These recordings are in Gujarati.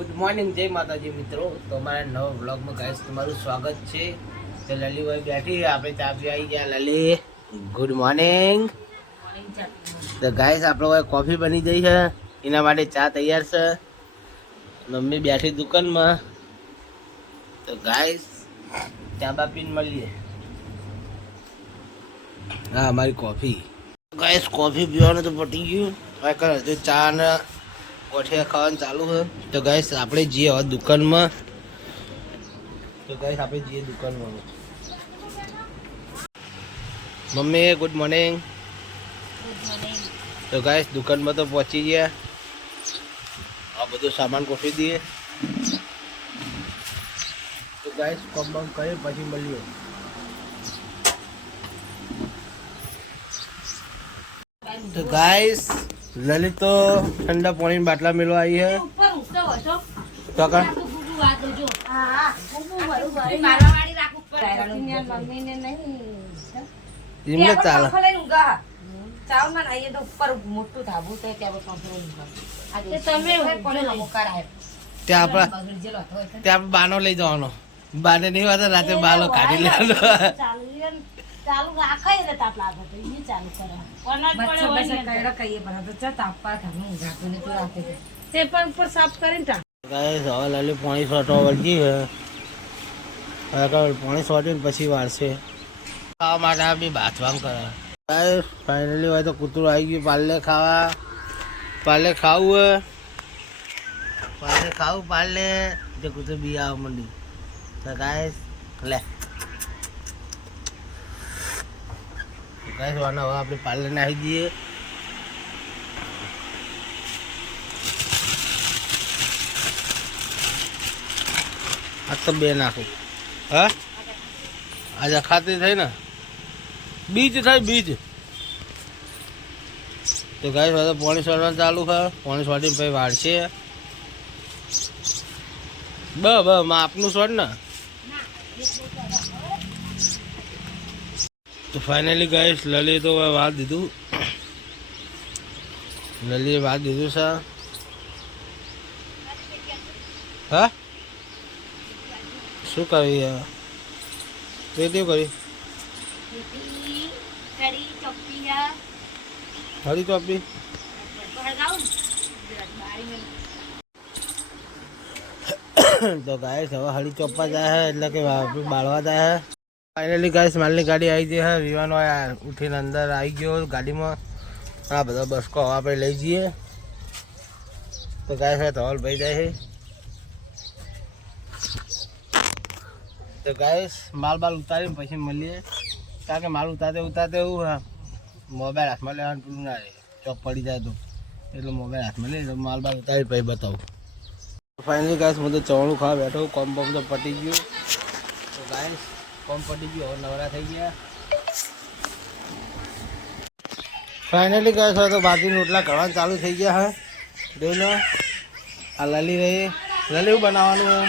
ગુડ મોર્નિંગ, જય માતાજી મિત્રો. તો અમારા નવા વ્લોગમાં ગાઈસ તમારું સ્વાગત છે. તો લલીભાઈ બેઠી, આપણે ચા પી આવી ગયા. લલી, ગુડ મોર્નિંગ. તો ગાઈસ આપણે હવે કોફી બની ગઈ છે, એના માટે ચા તૈયાર છે. મમ્મી બેઠી દુકાનમાં. તો ગાઈસ ચા બા પીને મળીએ. હા, અમારી કોફી. ગાઈસ કોફી પીવાનું તો પટી ગયું. હવે ચા ને ગોઠિયા ખાવાનું ચાલુ છે. તો ગાઈસ આપણે જઈએ હવે દુકાનમાં. Mummy good morning. તો ગાઈસ દુકાનમાં તો પહોંચી ગયા. આ બધું સામાન ગોઠવી દઈએ. તો ગાઈસ કોમ બમ કરી પછી મળીએ. તો ગાઈસ લલિત તો ઠંડા પાણી બાટલા મેળવા આવી है તો કા એમને ચાલે ચાવમાં આઈએ તો ઉપર મોટું ધાબુ તો ત્યાં આપણે બાનો લઈ જવાનો. બાને નહીં વાત રાતે બાલો કાઢી લેવાનો. ચાલુ રાખાય રે તાપ લાગે તો ઈ ચાલુ કરે કોના પડે હોય કઈડા કઈએ બરાબર તો ચા તાપવા થાનું જાતો ને તો રાતે તે પણ ઉપર સાફ કરીને ટા ગાઈસ હવે લલી પાણી સોટો વળગી હે. હવે પાણી સોટીને પછી વાળશે. ખાવા માટે આ બી બાથવામ કરે. ગાઈસ ફાઇનલી હોય તો કૂતરું આવી ગયું પાર્લે ખાવા. પાર્લે ખાવું પાર્લે જે કૂતરું બી આવવા માંડી. તો ગાઈસ લે ગાઈસ વાના હવે આપણે પાર્લે નાખી દઈએ. આ તો બે નાખું. હા આજે ખાતી થઈ ને બીજ થાય બીજ. તો ગાઈસ હવે પાણી છોડવાનું ચાલુ છે. પાણી છોડીને પછી વાળશે. માપનું છોડ ને. તો ફાઇનલી ગાઈસ લલી તો વાત દીધું. લલીએ વાત દીધું છે. હા શું કરી રેડિયો કરી હળી ચોપી. તો ગાઈસ હવે હળી ચોપવા જાય એટલે કે બાળવા જાય. ફાઇનલી ગાઈસ માલની ગાડી આવી ગઈ છે. વિવાનો ઉઠીને અંદર આવી ગયો ગાડીમાં. આ બધો બસકો હવે આપણે લઈ જઈએ. તો ગાઈસ ધવલ ભાઈ જાય છે. તો ગાઈસ માલ ઉતારીને પછી મળીએ. કારણ કે માલ ઉતારતે એવું મોબાઈલ હાથમાં લેવાનું પેલું ના રહે. ચોક પડી જાય તો એટલે મોબાઈલ હાથમાં લઈ માલ ઉતારી પછી બતાવું. ફાઇનલી ગાઈસ હું તો ચવાણું ખાવા બેઠો. કોમ તો પટી ગયું. તો ગાઈસ કોમ પટી ગયું. હવે નવરા થઈ ગયા. ફાઇનલી ગાઈસ હવે તો બાજરી રોટલા કરવાનું ચાલુ થઈ ગયા હે. જોઈ લો આ લલી રહી. લલી એવું બનાવવાનું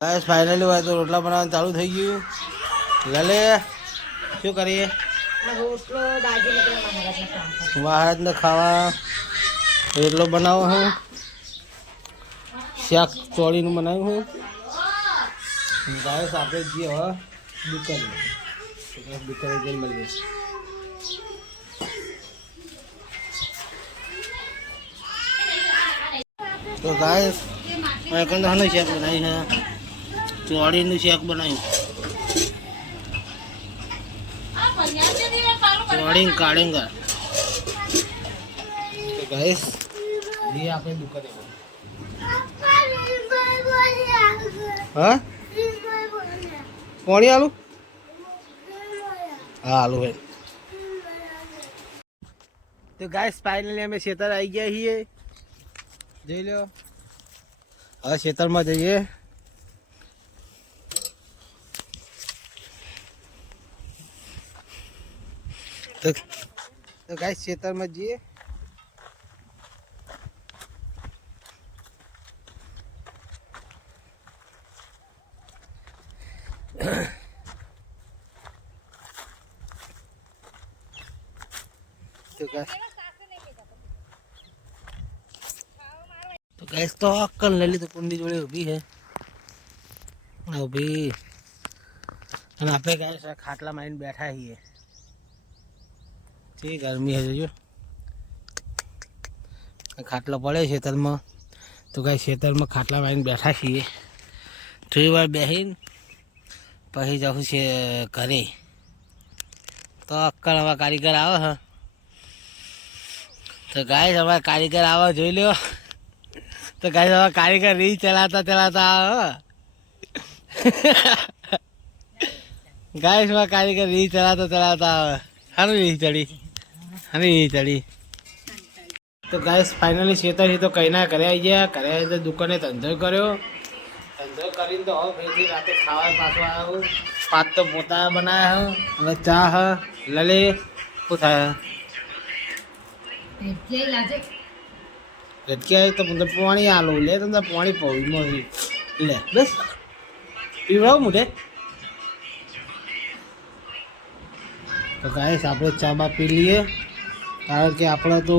ગાઈસ ફાઇનલી હોય તો રોટલા બનાવવાનું ચાલુ થઈ ગયું. લલે શું કરીએ મહારાજને ખાવા રોટલો બનાવો હું. શાક ચોળીનું બનાવ્યું હું. ગાઈસ આપણે જઈએ હવે દુકાને જઈને મળીએ. તો ગાઈસ કંદહાનું શાક બનાવ્યું છે. ચોળીનું શાક બનાવ્યું. ચોળી કાળેંગા. તો ગાઈસ જઈએ આપણે દુકાને. હા પાણી આલું. હા આલુ ભાઈ. તો ગાઈસ ફાઇનલી અમે ખેતર આવી ગયા છીએ. જોઈ લો હવે ખેતરમાં જઈએ. તો ગાઈસ ખેતરમાં જઈએ. તો ગેસ તો અક્કલ લઈ લીધું કુંડી જોડે ઊભી છે ઊભી અને આપણે ગેસ ખાટલા મારીને બેઠા છીએ ઠીક ગરમી હશે જો ખાટલો પડે ખેતરમાં તો કાંઈ ખેતરમાં ખાટલા મારીને બેઠા છીએ થોડી વાર બેસીને પછી જાઉં છે ઘરે તો અક્કલ હવે કારીગર આવે હ તો ગાય હવે કારીગર આવે જોઈ લ્યો તો ગાય હવે કારીગર રીલ ચલાવતા ચલાવતા આવે ગાય હવે કારીગર રીલ ચલાવતા ચલાવતા આવે સારું રીલ ચડી સારી રીલ ચડી તો ગાઈસ ફાઇનલી ખેતરથી તો કઈ ના ઘરે આવી ગયા ઘરે આવી તો દુકાને ધંધો કર્યો ધંધો કરીને તો હવે ફરીથી રાતે ખાવા પાછો આવ્યો પાત તો પોતા બનાવ્યા હવે ચા હ લલે શું થાય રટકી તો મને પાણી આલો લે તમને પાણી પૌમાં લે બસ પીવડાવું મોઢે તો ગાઈસ આપણે ચા બા પી લઈએ કારણ કે આપણે તો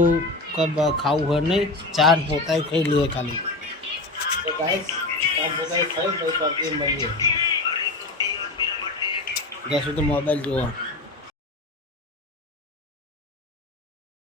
ખાવું હોય નહીં ચા પોતાએ ખાઈ લઈએ ખાલી તો ગાઈસ ચા પોતાએ ખાઈ પછી મળીએ જ્યાં સુધી મોબાઈલ જોવા